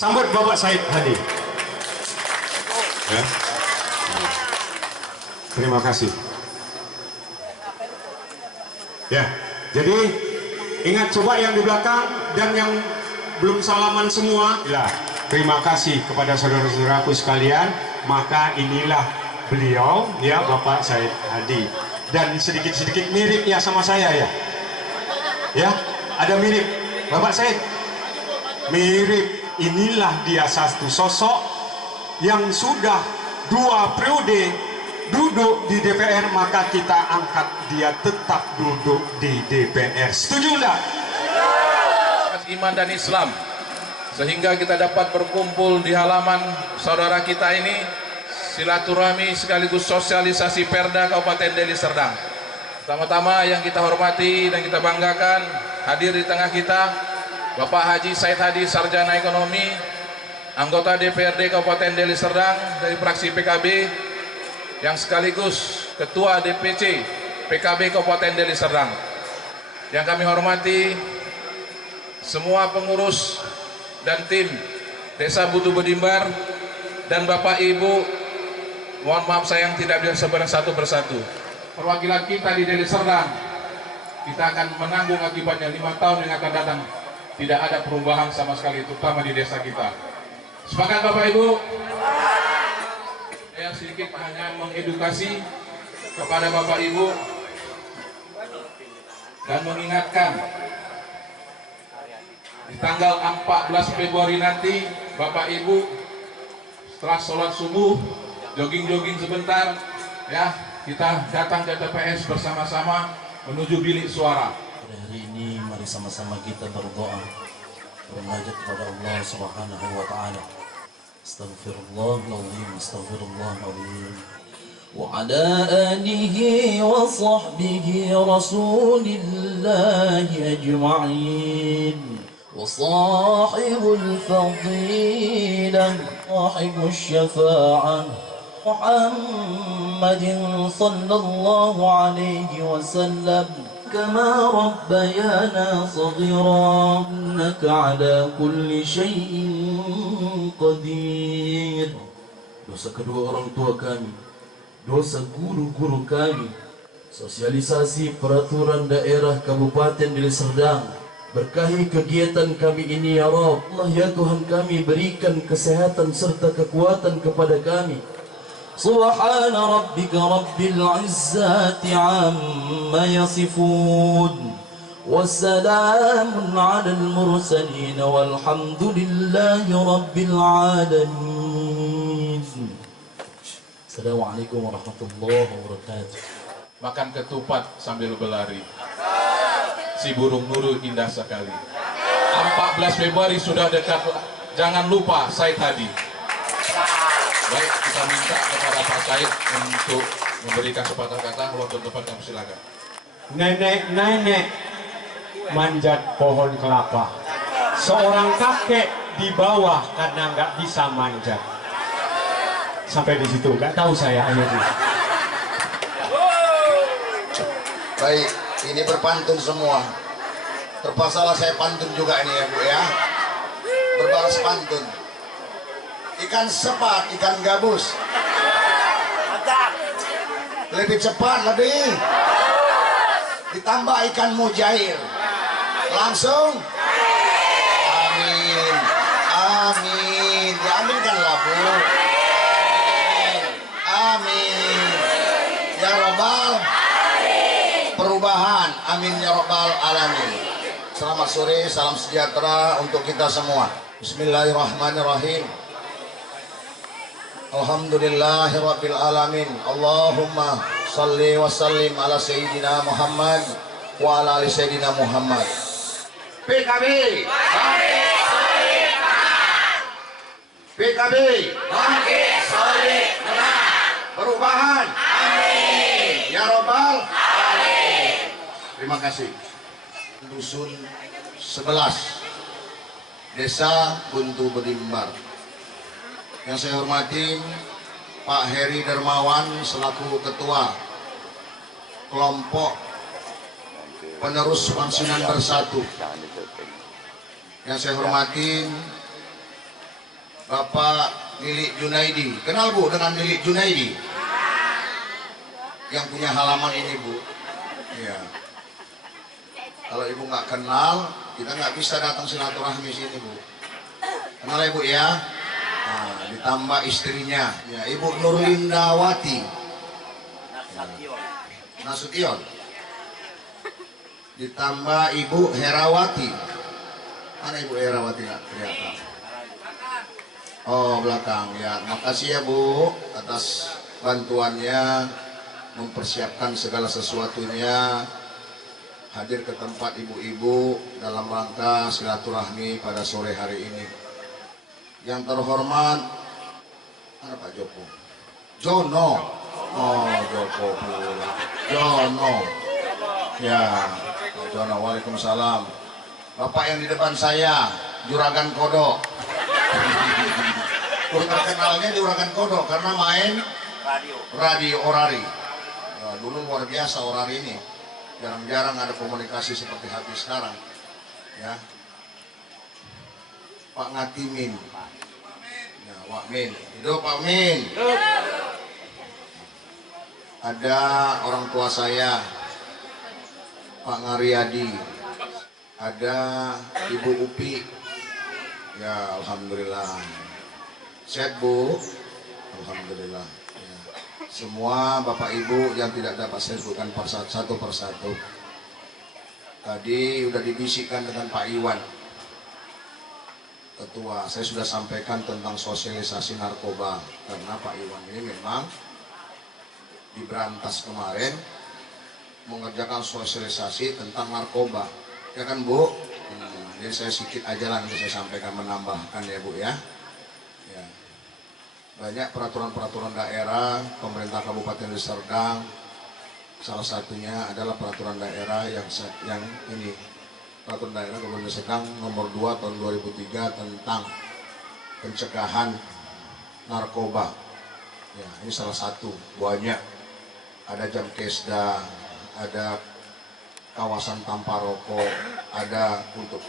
Sambut Bapak Said Hadi. Ya. Terima kasih. Ya, jadi ingat coba yang di belakang dan yang belum salaman semua. Ya, terima kasih kepada saudara-saudaraku sekalian. Maka inilah beliau, ya Bapak Said Hadi. Dan sedikit-sedikit mirip ya sama saya ya. Ya, ada mirip. Bapak Said mirip. Inilah dia satu sosok yang sudah 2 periode duduk di DPR, maka kita angkat dia tetap duduk di DPR. Setuju enggak? Iman dan Islam, sehingga kita dapat berkumpul di halaman saudara kita ini, silaturahmi sekaligus sosialisasi Perda Kabupaten Deli Serdang. Pertama-tama yang kita hormati dan kita banggakan, hadir di tengah kita Bapak Haji Said Hadi, Sarjana Ekonomi, anggota DPRD Kabupaten Deli Serdang dari fraksi PKB, yang sekaligus Ketua DPC PKB Kabupaten Deli Serdang. Yang kami hormati semua pengurus dan tim Desa Butuh Bedimbar, dan Bapak Ibu, mohon maaf saya yang tidak bisa sebut satu persatu. Perwakilan kita di Deli Serdang, kita akan menanggung akibatnya 5 tahun yang akan datang. Tidak ada perubahan sama sekali, terutama di desa kita. Sepakat Bapak Ibu? Saya sedikit hanya mengedukasi kepada Bapak Ibu dan mengingatkan, di tanggal 14 Februari nanti Bapak Ibu setelah sholat subuh jogging-jogging sebentar ya, kita datang ke TPS bersama-sama menuju bilik suara. Hari ini mari sama-sama kita berdoa, bermunajat kepada Allah Subhanahu wa taala. Astaghfirullahaladzim, astaghfirullahaladzim. Wa ala alihi wa sahbihi rasulillahi ajma'in. Wa sahibul fadilah, sahibul syafa'ah, Muhammadin sallallahu alaihi wasallam. كما ربيانا صغيرا إنك على كل شيء قدير. Dosa kedua orang tua kami, dosa guru-guru kami, sosialisasi peraturan daerah Kabupaten Deli Serdang, berkahi kegiatan kami ini ya Rabb. Allah ya Tuhan kami, berikan kesehatan serta kekuatan kepada kami. سبحان ربك رب العزة عما يصفون والسلام على المرسلين والحمد لله رب العالمين. السلام عليكم ورحمة الله وبركاته. Makan ketupat sambil berlari, si burung nurul indah sekali. 14 Februari sudah dekat, jangan lupa Said Hadi. Baik, kita minta kepada Pak Said untuk memberikan sepatah kata. Waktu depan kami silakan. Nenek-nenek manjat pohon kelapa, seorang kakek di bawah karena nggak bisa manjat. Sampai di situ, nggak tahu saya akhirnya. Baik, ini berpantun semua. Terpaksalah saya pantun juga ini ya Bu ya. Berbalas pantun. Ikan sepat, ikan gabus. Lebih cepat, lebih. Ditambah ikan mujair. Langsung. Amin. Amin. Ya aminkanlah Bu. Amin. Ya Rabbal. Perubahan. Amin ya Rabbal alamin. Selamat sore, salam sejahtera untuk kita semua. Bismillahirrahmanirrahim. Alhamdulillahirabbil alamin. Allahumma salli wa sallim ala sayyidina Muhammad wa ala ali sayyidina Muhammad. PKB bangkit solid menang. PKB bangkit solid menang. Perubahan amin ya Rabbal alamin. Terima kasih. Dusun 11 Desa Buntu Bedimbar. Yang saya hormati Pak Heri Dermawan selaku Ketua Kelompok Penerus Pensiunan Bersatu. Yang saya hormati Bapak Lili Junaidi. Kenal Bu dengan Lili Junaidi? Yang punya halaman ini Bu. Iya. Kalau Ibu nggak kenal, kita nggak bisa datang silaturahmi sini Bu. Kenal ya Bu ya? Nah, ditambah istrinya, ya Ibu Nurlindawati. Nasution. Ditambah Ibu Herawati. Mana Ibu Herawati nggak kelihatan? Oh belakang ya. Makasih ya Bu atas bantuannya mempersiapkan segala sesuatunya, hadir ke tempat ibu-ibu dalam rangka silaturahmi pada sore hari ini. Yang terhormat mana Pak Joko? Jono. Oh Joko pula. Jono. Ya, Pak Jono. Waalaikumsalam. Bapak yang di depan saya, Juragan Kodok. Terkenalnya Juragan Kodok karena main radio Orari. Ya, dulu luar biasa Orari ini. Jarang-jarang ada komunikasi seperti habis sekarang. Ya. Pak Ngatimin. Ya, Pak Min. Hidup Pak Min. Ada orang tua saya, Pak Ngariadi. Ada Ibu Upi. Ya, alhamdulillah. Sehat Bu. Alhamdulillah. Ya. Semua Bapak Ibu yang tidak dapat saya sebutkan satu persatu. Tadi udah dibisikkan dengan Pak Iwan, Ketua. Saya sudah sampaikan tentang sosialisasi narkoba karena Pak Iwan ini memang di Berantas kemarin mengerjakan sosialisasi tentang narkoba. Ya kan Bu? Jadi saya sedikit aja lah nanti saya sampaikan menambahkan ya Bu ya. Ya. Banyak peraturan-peraturan daerah pemerintah Kabupaten Deli Serdang. Salah satunya adalah peraturan daerah yang ini. Peraturan daerah Kabupaten Deli Serdang nomor 2 tahun 2003 tentang pencegahan narkoba. Ya, ini salah satu. Banyak. Ada jam kesda, ada kawasan tanpa rokok, ada untuk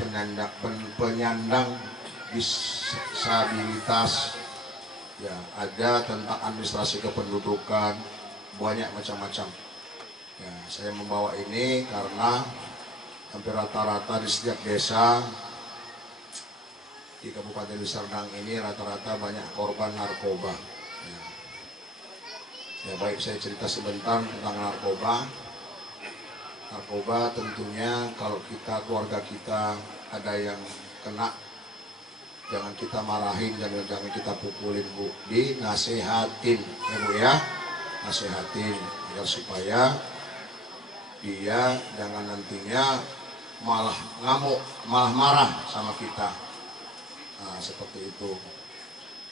penyandang disabilitas, ya, ada tentang administrasi kependudukan, banyak macam-macam. Ya, saya membawa ini karena hampir rata-rata di setiap desa di Kabupaten Deli Serdang ini rata-rata banyak korban narkoba. Ya, baik saya cerita sebentar tentang narkoba. Narkoba tentunya kalau kita, keluarga kita ada yang kena, jangan kita marahin, jangan kita pukulin Bu, dinasehatin ya Bu ya, nasehatin agar supaya dia jangan nantinya malah ngamuk, malah marah sama kita. Nah, seperti itu.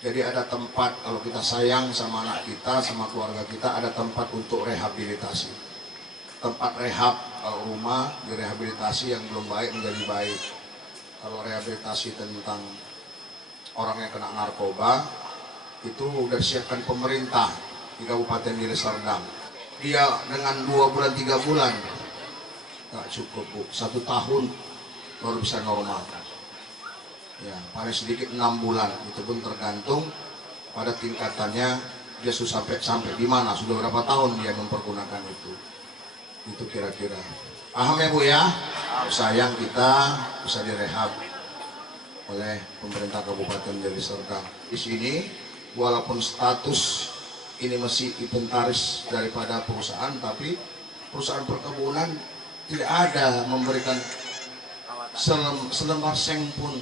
Jadi ada tempat, kalau kita sayang sama anak kita, sama keluarga kita, ada tempat untuk rehabilitasi. Tempat rehab, kalau rumah direhabilitasi yang belum baik menjadi baik. Kalau rehabilitasi tentang orang yang kena narkoba, itu sudah disiapkan pemerintah di Kabupaten Deli Serdang. Dia dengan 2 bulan, 3 bulan, nggak cukup Bu, 1 tahun baru bisa normal. Ya, paling sedikit 6 bulan, itu pun tergantung pada tingkatannya dia sudah sampai di mana, sudah berapa tahun dia mempergunakan itu. Itu kira-kira. Paham ya Bu ya? Sayang kita bisa direhab oleh pemerintah Kabupaten Deli Serdang. Di sini walaupun status ini masih inventaris daripada perusahaan, tapi perusahaan perkebunan tidak ada memberikan selembar seng pun,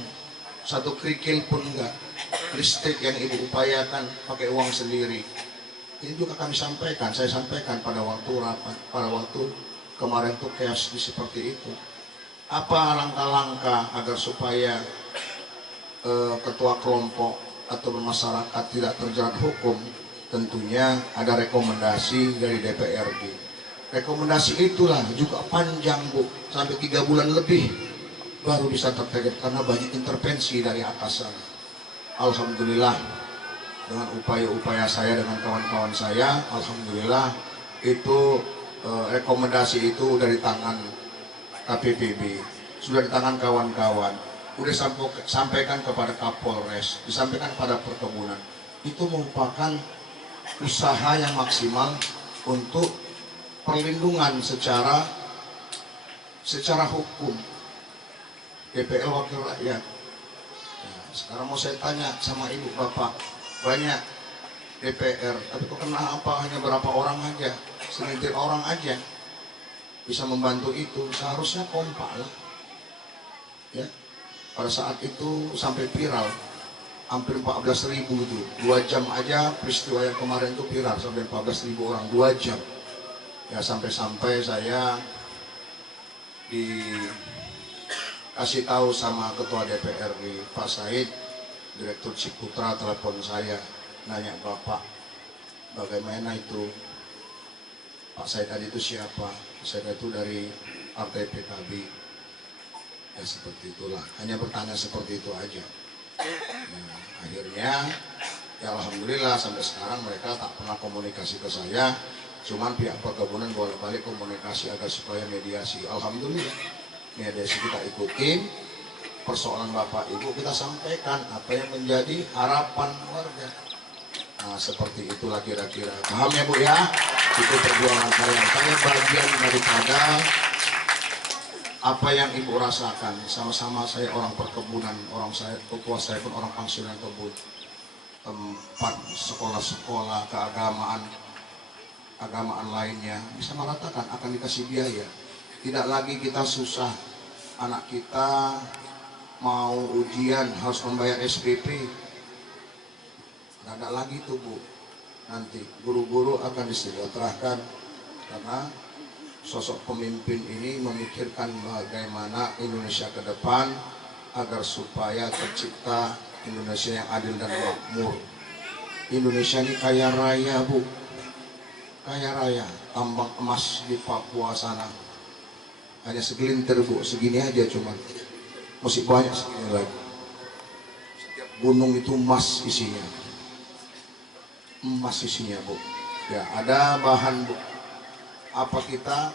1 kerikil pun enggak. Listrik yang Ibu upayakan pakai uang sendiri. Ini juga kami sampaikan, saya sampaikan pada waktu rapat, pada waktu kemarin tuh chaos seperti itu. Apa langkah-langkah agar supaya ketua kelompok atau masyarakat tidak terjerat hukum? Tentunya ada rekomendasi dari DPRD. Rekomendasi itulah juga panjang Bu, sampai 3 bulan lebih baru bisa terkait karena banyak intervensi dari atasan. Alhamdulillah. Dengan upaya-upaya saya dengan kawan-kawan saya, alhamdulillah itu rekomendasi itu dari tangan KPPB, sudah di tangan kawan-kawan. udah sampaikan kepada Kapolres, disampaikan pada perkebunan. Itu merupakan usaha yang maksimal untuk perlindungan secara hukum DPR Wakil Rakyat. Ya, sekarang mau saya tanya sama ibu bapak, banyak DPR, tapi kok kenapa hanya berapa orang aja, segelintir orang aja bisa membantu itu? Seharusnya kompak lah. Ya, pada saat itu sampai viral, hampir 14.000 itu, 2 jam aja peristiwa yang kemarin itu viral sampai 14.000 orang, 2 jam. Ya sampai-sampai saya dikasih tahu sama ketua DPR di Pak Said, Direktur Ciputra telepon saya, nanya, Bapak bagaimana itu Pak Said tadi itu siapa? Saya itu dari partai PKB. Ya seperti itulah, hanya bertanya seperti itu aja. Ya, akhirnya ya alhamdulillah sampai sekarang mereka tak pernah komunikasi ke saya, cuman pihak perkebunan bolak-balik komunikasi agar supaya mediasi. Alhamdulillah mediasi kita ikutin, persoalan Bapak Ibu kita sampaikan apa yang menjadi harapan warga. Nah seperti itulah kira-kira, paham ya Bu ya? Itu perjuangan saya bagian daripada apa yang Ibu rasakan. Sama-sama saya orang perkebunan, orang saya tua saya pun orang pensiunan kebun, tempat sekolah-sekolah keagamaan lainnya bisa meratakan akan dikasih biaya. Tidak lagi kita susah, anak kita mau ujian harus membayar SPP. Tidak ada lagi tuh Bu. Nanti guru-guru akan disejahterakan karena sosok pemimpin ini memikirkan bagaimana Indonesia ke depan agar supaya tercipta Indonesia yang adil dan makmur. Indonesia ini kaya raya Bu, kaya raya. Tambang emas di Papua sana hanya segelintir Bu, segini aja cuman, masih banyak segini lagi. Setiap gunung itu emas isinya, emas isinya Bu. Ya ada bahan Bu. Apa kita,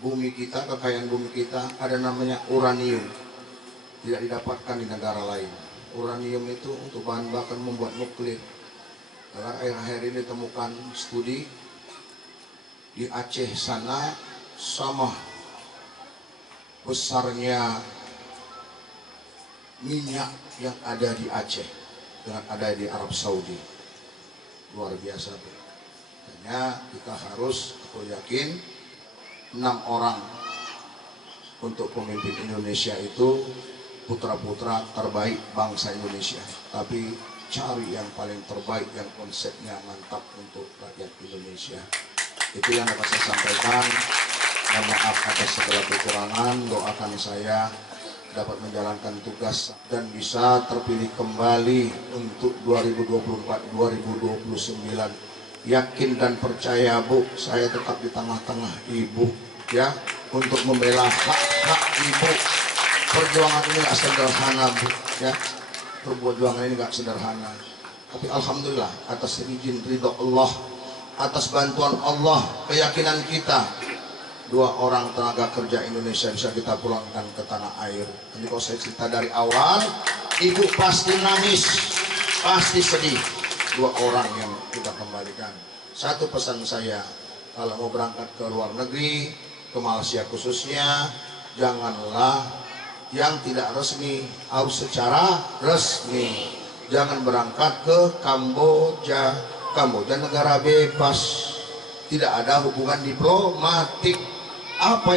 bumi kita, kekayaan bumi kita ada namanya uranium, tidak didapatkan di negara lain. Uranium itu untuk bahan bakar membuat nuklir. Karena akhir-akhir ini ditemukan studi di Aceh sana sama besarnya minyak yang ada di Aceh dengan ada di Arab Saudi. Luar biasa Bu. Makanya kita harus, aku yakin 6 orang untuk pemimpin Indonesia itu putra-putra terbaik bangsa Indonesia. Tapi cari yang paling terbaik, yang konsepnya mantap untuk rakyat Indonesia. Itu yang dapat saya sampaikan. Mohon maaf atas segala kekurangan. Doakan saya dapat menjalankan tugas dan bisa terpilih kembali untuk 2024-2029. Yakin dan percaya Bu, saya tetap di tengah-tengah Ibu ya, untuk membela hak-hak Ibu. Perjuangan ini gak sederhana Bu ya, perjuangan ini gak sederhana, tapi alhamdulillah atas izin ridho Allah, atas bantuan Allah, keyakinan kita, 2 orang tenaga kerja Indonesia bisa kita pulangkan ke tanah air. Jadi kalau saya cerita dari awal, Ibu pasti nangis, pasti sedih. 2 orang yang kita kembalikan. Satu pesan saya, kalau mau berangkat ke luar negeri, ke Malaysia khususnya, janganlah yang tidak resmi, harus secara resmi. Jangan berangkat ke Kamboja. Kamboja negara bebas, tidak ada hubungan diplomatik. Apa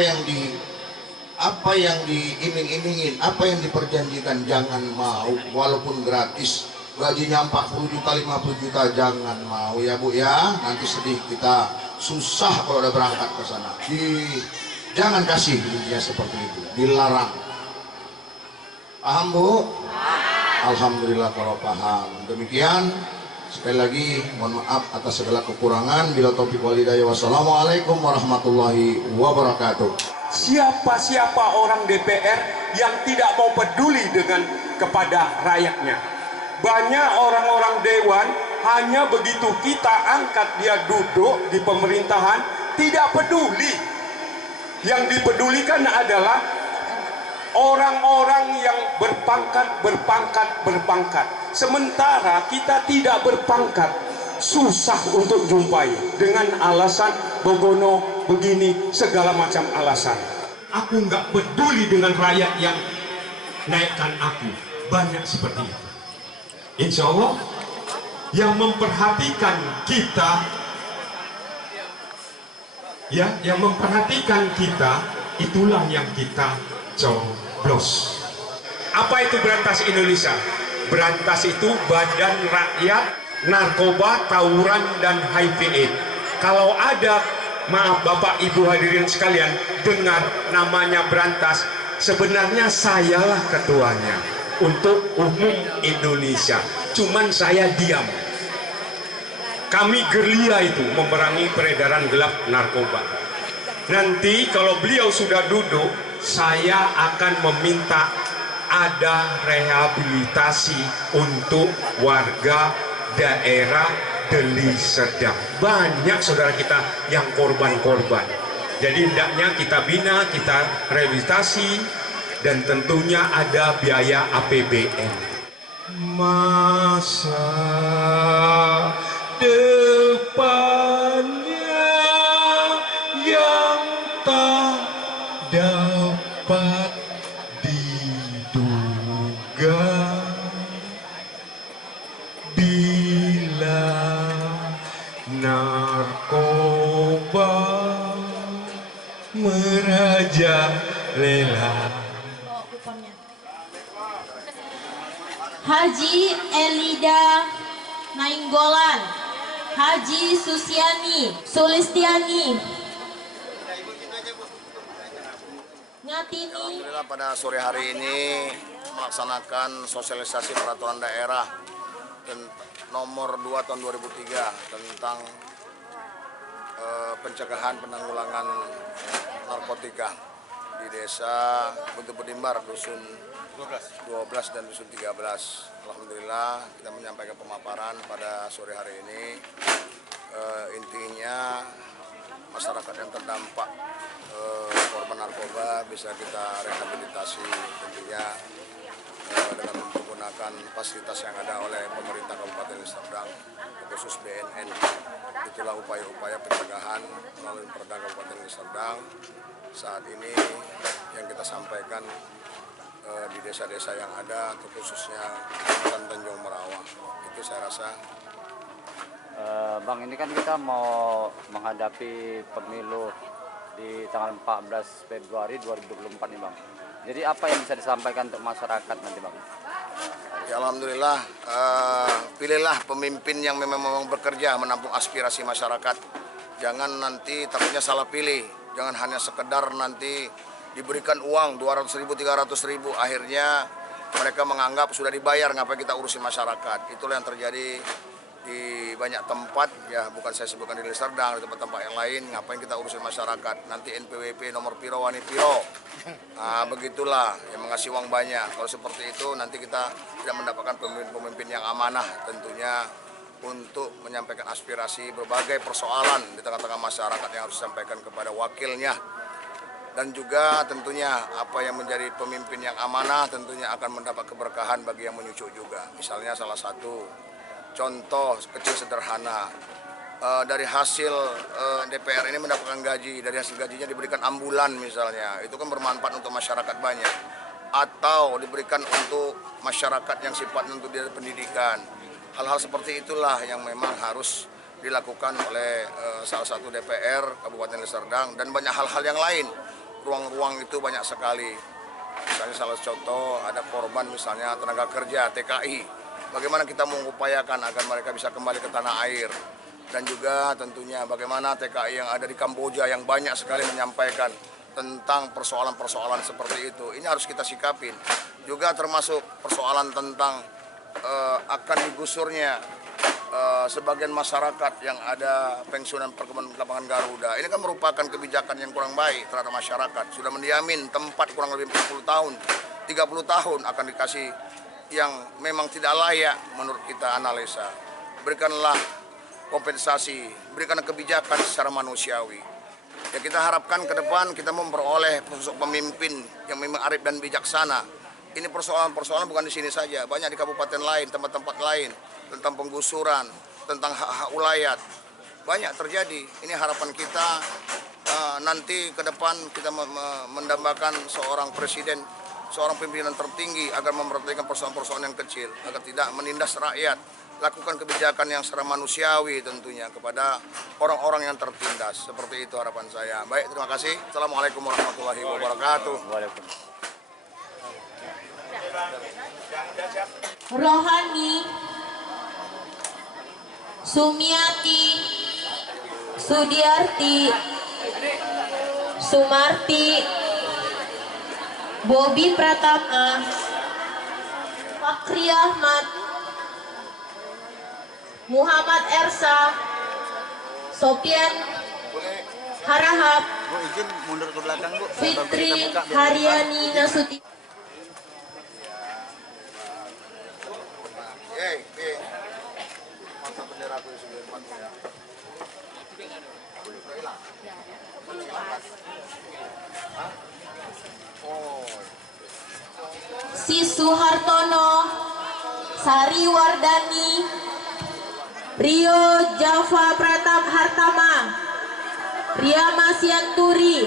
yang diiming-imingin, apa yang diperjanjikan, jangan mau, walaupun gratis. Gajinya 40 juta, 50 juta, jangan mau ya Bu ya. Nanti sedih kita, susah kalau udah berangkat ke sana. Jangan kasih dunia seperti itu, dilarang. Paham Bu? Alhamdulillah kalau paham. Demikian, sekali lagi mohon maaf atas segala kekurangan. Bila taufiq wal hidayah. Wassalamualaikum warahmatullahi wabarakatuh. Siapa-siapa orang DPR yang tidak mau peduli kepada rakyatnya. Banyak orang-orang dewan hanya begitu kita angkat dia duduk di pemerintahan tidak peduli. Yang dipedulikan adalah orang-orang yang berpangkat. Sementara kita tidak berpangkat, susah untuk jumpai dengan alasan begono begini, segala macam alasan. Aku nggak peduli dengan rakyat yang naikkan aku, banyak seperti itu. Insya Allah yang memperhatikan kita, ya, yang memperhatikan kita, itulah yang kita coblos. Apa itu Berantas Indonesia? Berantas itu Badan Rakyat Narkoba, Tawuran, dan HIV/AIDS. Kalau ada, maaf Bapak Ibu hadirin sekalian, dengar namanya Berantas, sebenarnya sayalah ketuanya untuk umum Indonesia. Cuman saya diam. Kami gerilya itu memerangi peredaran gelap narkoba. Nanti kalau beliau sudah duduk, saya akan meminta ada rehabilitasi untuk warga daerah Deli Serdang. Banyak saudara kita yang korban-korban. Jadi hendaknya kita bina, kita rehabilitasi, dan tentunya ada biaya APBN. Masa depannya yang tak dapat diduga, bila narkoba merajalela. Haji Elida Nainggolan, Haji Sulistiani, Ngatini. Alhamdulillah pada sore hari ini melaksanakan sosialisasi peraturan daerah nomor 2 tahun 2003 tentang pencegahan penanggulangan narkotika di desa Buntu Bedimbar, dusun 12 dan dusun 13. Alhamdulillah kita menyampaikan pemaparan pada sore hari ini. Intinya masyarakat yang terdampak korban narkoba bisa kita rehabilitasi tentunya dengan menggunakan fasilitas yang ada oleh pemerintah Kabupaten Deli Serdang, khusus BNN. Itulah upaya-upaya pencegahan melalui Perda Kabupaten Deli Serdang. Saat ini yang kita sampaikan di desa-desa yang ada, khususnya Tanjung Merawa. Itu saya rasa. Bang, ini kan kita mau menghadapi pemilu di tanggal 14 Februari 2024 nih Bang. Jadi apa yang bisa disampaikan untuk masyarakat nanti Bang? Ya Alhamdulillah, pilihlah pemimpin yang memang bekerja menampung aspirasi masyarakat. Jangan nanti takutnya salah pilih, jangan hanya sekedar nanti diberikan uang 200.000, 300.000, akhirnya mereka menganggap sudah dibayar, ngapain kita urusin masyarakat. Itulah yang terjadi di banyak tempat, ya bukan saya sebutkan di Deli Serdang, di tempat-tempat yang lain, ngapain kita urusin masyarakat. Nanti NPWP nomor piro wani piro, nah begitulah yang mengasih uang banyak. Kalau seperti itu nanti kita tidak mendapatkan pemimpin-pemimpin yang amanah, tentunya untuk menyampaikan aspirasi berbagai persoalan di tengah-tengah masyarakat yang harus disampaikan kepada wakilnya. Dan juga tentunya apa yang menjadi pemimpin yang amanah tentunya akan mendapat keberkahan bagi yang menyucuk juga. Misalnya salah satu contoh kecil sederhana, dari hasil DPR ini mendapatkan gaji, dari hasil gajinya diberikan ambulan misalnya, itu kan bermanfaat untuk masyarakat banyak. Atau diberikan untuk masyarakat yang sifatnya untuk dia pendidikan. Hal-hal seperti itulah yang memang harus dilakukan oleh salah satu DPR Kabupaten Deli Serdang, dan banyak hal-hal yang lain. Ruang-ruang itu banyak sekali. Misalnya salah contoh ada korban misalnya tenaga kerja TKI. Bagaimana kita mengupayakan agar mereka bisa kembali ke tanah air. Dan juga tentunya bagaimana TKI yang ada di Kamboja yang banyak sekali menyampaikan tentang persoalan-persoalan seperti itu. Ini harus kita sikapin. Juga termasuk persoalan tentang akan digusurnya sebagian masyarakat yang ada pensiunan perkebunan lapangan Garuda. Ini kan merupakan kebijakan yang kurang baik terhadap masyarakat. Sudah mendiamin tempat kurang lebih 40 tahun, 30 tahun akan dikasih yang memang tidak layak menurut kita analisa. Berikanlah kompensasi, berikan kebijakan secara manusiawi. Ya kita harapkan ke depan kita memperoleh sosok pemimpin yang memang arif dan bijaksana. Ini persoalan-persoalan bukan di sini saja, banyak di kabupaten lain, tempat-tempat lain, tentang penggusuran, tentang hak-hak ulayat. Banyak terjadi. Ini harapan kita nanti ke depan kita mendambakan seorang presiden, seorang pimpinan tertinggi agar memperhatikan persoalan-persoalan yang kecil, agar tidak menindas rakyat. Lakukan kebijakan yang secara manusiawi tentunya kepada orang-orang yang tertindas. Seperti itu harapan saya. Baik, terima kasih. Assalamualaikum warahmatullahi wabarakatuh. Rohani, Sumiati, Sudiarti, Sumarti, Bobi Pratama, Fakri Ahmad, Muhammad Ersa, Sofian Harahap, Fitri Haryani Nasuti. Si Suhartono, Sari Wardani, Rio Java Pratap Hartama, Ria Masyanturi,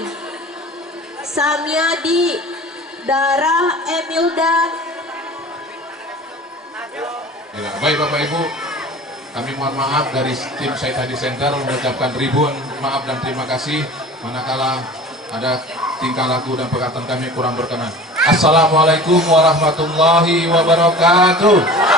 Samyadi, Darah Emilda. Ya, baik Bapak Ibu, kami mohon maaf dari tim Said Hadi Center mengucapkan ribuan maaf dan terima kasih manakala ada tingkah laku dan perkataan kami kurang berkenan. Assalamualaikum warahmatullahi wabarakatuh.